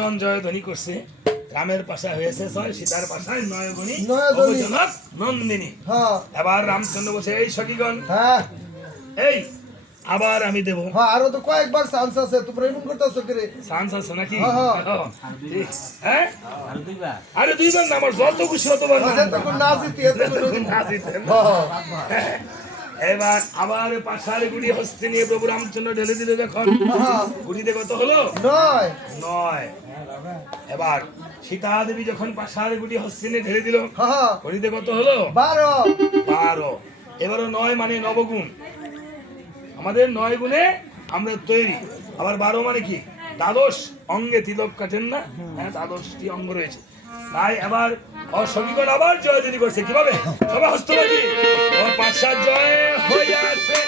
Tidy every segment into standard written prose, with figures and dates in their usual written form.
সখীগণ জয়ধ্বনি করছে, রামের পাশা হয়েছে ছয়, সীতার পাশায় নয়গণী নয়গণী। অবজনক নন্দিনী। হ্যাঁ এবার রামচন্দ্র বলছে, এই সখীগণ, হ্যাঁ এই আবার আমি দেবো। হ্যাঁ, আরো তো কয়েকবার চান্স আছে, তোমরা এমন করতেছো কি রে? চান্স আছে নাকি? হ্যাঁ, হ্যাঁ। ঠিক। হ্যাঁ আরে দুইবার না, আমার যত খুশি হতবার আচ্ছা, তখন না জিতি, এত করে- না জিতে। হ্যাঁ, এবার আবার পাশার গুড়ি হস্তে নিয়ে প্রভু রামচন্দ্র ঢেলে দিল যখন, হ্যাঁ। গুড়িতে কত হলো? নয়, 9। এবার সীতা দেবী যখন পাশার গুড়ি হস্তে নিয়ে ঢেলে দিল, হ্যাঁ, গুড়িতে কত হলো? 12, 12। এবারও 9 মানে নবগুণ, আমাদের 9 গুণে আমরা তৈরি। আবার 12 মানে কি? দ্বাদশ অঙ্গে তিলক কাটেন না? হ্যাঁ, দ্বাদশটি অঙ্গ রয়েছে। তাই এবার অসখীগণ আবার জয়ধ্বনি করছে, কিভাবে? সবাই হস্ত নাকি ও পাশার জয় হইয়াছে।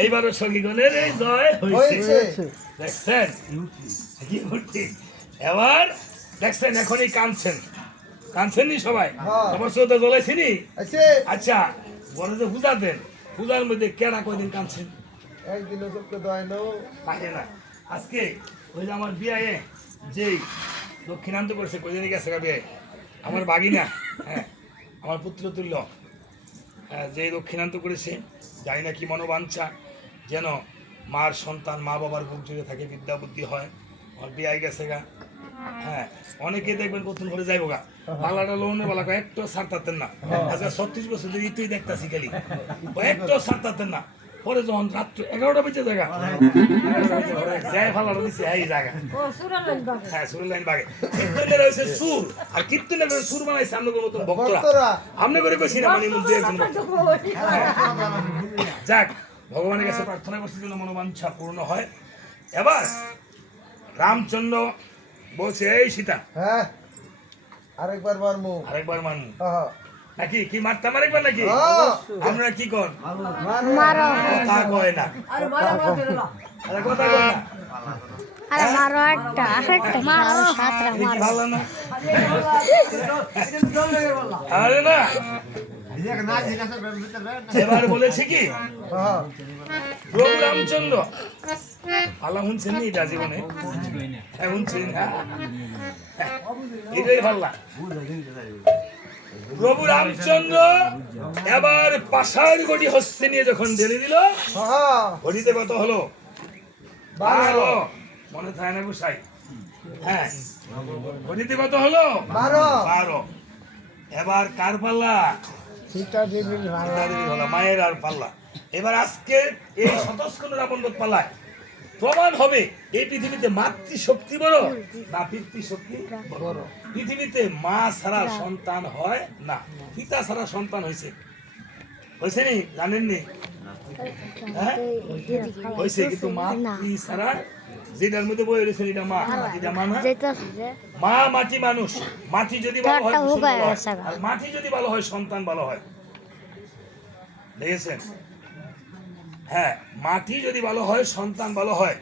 এইবারও সখীগণের এই জয় হয়েছে। হয়েছে। দেখছেন কি করছি? এবার দেখছেন এখনই কাঁদছেন, কাঁদছেন নি সবাই? হ্যাঁ। অবশ্য তো জ্বলেছিনি। আছে, আচ্ছা, বলে যে পূজা দেন, পূজার মধ্যে কেনা কয়দিন কাঁদছেন? একদিনও চোখে দোয়াইলো। থাকে না। আজকে ওই যে আমার বিয়ে যেই দক্ষিণান্ত করেছে, কয়দিনই গেছে বিয়ে, আমার বাগিনা, হ্যাঁ, আমার পুত্র তুল্য, যে দক্ষিণান্ত করেছে, জানি না কি মনোবাঞ্ছা, যেন মার সন্তান মা বাবার বুক জুড়ে থাকে, বিদ্যা বুদ্ধি হয়। আমার বিয়ে গেছে গা। হ্যাঁ, অনেকে দেখবেন প্রথম করে যাইব গা, পালাটা লোনের বালা একটু সারতাতেন না। আজকে 36 বছর ধরে ইতুই দেখতাছি খালি, একটু সারতাতেন না। পরে যখন রাত্রে 11টা বেজে জায়গা যাই ফালাটা দিচ্ছে এই জায়গা, হ্যাঁ, সুরের লাইন বাগে। কীর্তনের হয়েছে সুর, আর কীর্তনের সুর বানাইছে আপনাদের মতন ভক্তরা। ভক্তরা। আপনি করে কইছি না, মানে মধ্যে একজন ভক্ত। যাক, ভগবানের কাছে প্রার্থনা করছি যেন মনোবাঞ্ছা পূর্ণ হয়। এবার রামচন্দ্র বলছে, এই সীতা, হ্যাঁ, আরেকবার মারমু। আরেকবার মানু হ্যাঁ, নাকি? কি মারতাম আরেকবার নাকি? হ্যাঁ। আমরা কি কর মারো। কথা কয় না, আরে কথা কয় না। আরে মারো একটা, আরেকটা মারো, সাতটা এটা কি মারো। ভালো না? আরে না, এবার বলেছে কি হ্যাঁ, প্রভু রামচন্দ্র, আল্লাহ শুনছেন নি এটা জীবনে? হ্যাঁ, শুনছেন। হ্যাঁ, এটাই ভাল্লা। প্রভু রামচন্দ্র এবার পাশার গড়ি হস্তে নিয়ে যখন ঢেলে দিল, হ্যাঁ, ঘড়িতে কত হলো? 12। মনে থাকে না গুসাই? হ্যাঁ, ঘড়িতে কত হলো? 12। এবার কার পাল্লা? সীতা দেবীর পাল্লা, মায়ের আর পাল্লা। এবার আজকে এই শতস্কন্দ রাবণ পাল্লায় প্রমাণ হবে এই পৃথিবীতে মাতৃশক্তি বড় না পিতৃশক্তি বড়। পৃথিবীতে মা ছাড়া সন্তান হয় না, পিতা ছাড়া সন্তান হয়েছে, হয়েছে নি? জানেননি? হ্যাঁ, হয়েছে, কিন্তু মাতৃ ছাড়া, যেটার মধ্যে বই রয়েছে এটা মা, এটা মা না। মা মাটি মানুষ, মাটি যদি ভালো হয় কুসুম ভালো হয়, আর মাটি যদি ভালো হয় সন্তান ভালো হয়। দেখেছেন? হ্যাঁ, মাটি যদি ভালো হয় সন্তান ভালো হয়।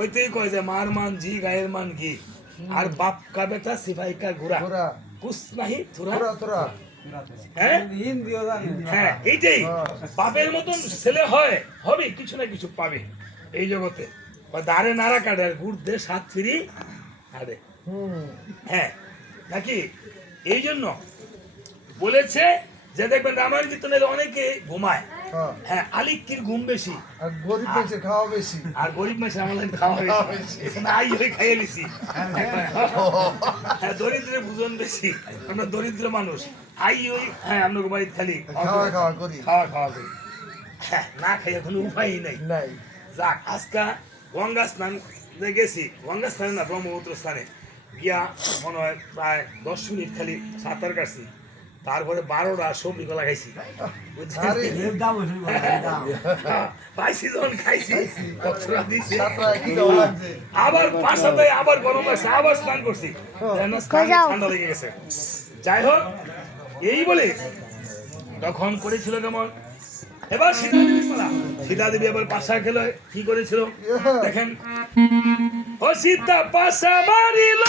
ওইতেই কয় যে মার মান জি, গায়ের মান ঘি, আর বাপ কা বেটা সিপাহি কা ঘোড়া, ঘোড়া। কুছ নাহি থোড়া। তোরা। হ্যাঁ, হ্যাঁ, এইটাই। বাপের মতন ছেলে হয়, হবে কিছু না কিছু পাবে এই জগতে। দাঁড়ে নাড়া কাটে আর গুড় দে সাত ফিরি আরে। হ্যাঁ, নাকি? এই জন্য বলেছে যে দেখবেন রামায়ণ কীর্তনের অনেকে ঘুমায়, হ্যাঁ। হ্যাঁ আলিকির ঘুম বেশি আর গরিব মানুষের খাওয়া বেশি আর গরিব মানুষ আমাদের খাওয়া বেশি এখানে আই হয়ে খাইয়ে নিছি হ্যাঁ দরিদ্রের ভোজন বেশি আমরা দরিদ্র মানুষ আই ওই হ্যাঁ আপনাকে বাড়িতে খালি খাওয়া খাওয়া করি খাওয়া খাওয়া করি হ্যাঁ না খাইয়ে কোনো উপায়ই নাই নাই যাক আজকা গঙ্গা স্নান গেছি গঙ্গা স্নানে না ব্রহ্মপুত্র স্থানে গিয়া মনে হয় প্রায় 10 মিনিট খালি সাঁতার কাটছি তারপরে 12টা সবজি কলা খাইছি আরে পাইছি যখন খাইছি কতটা দিছি সাতটা কি দেওয়া লাগছে আবার পাশাতে আবার গরম লাগছে আবার স্নান করছি যেন স্নানে যাও। ঠান্ডা লেগে গেছে যাই হোক এই বলে তখন করেছিল কেমন এবার সীতা দেবী আবার পাশা খেলো কি করেছিল দেখেন ও সীতা পাশা মারিল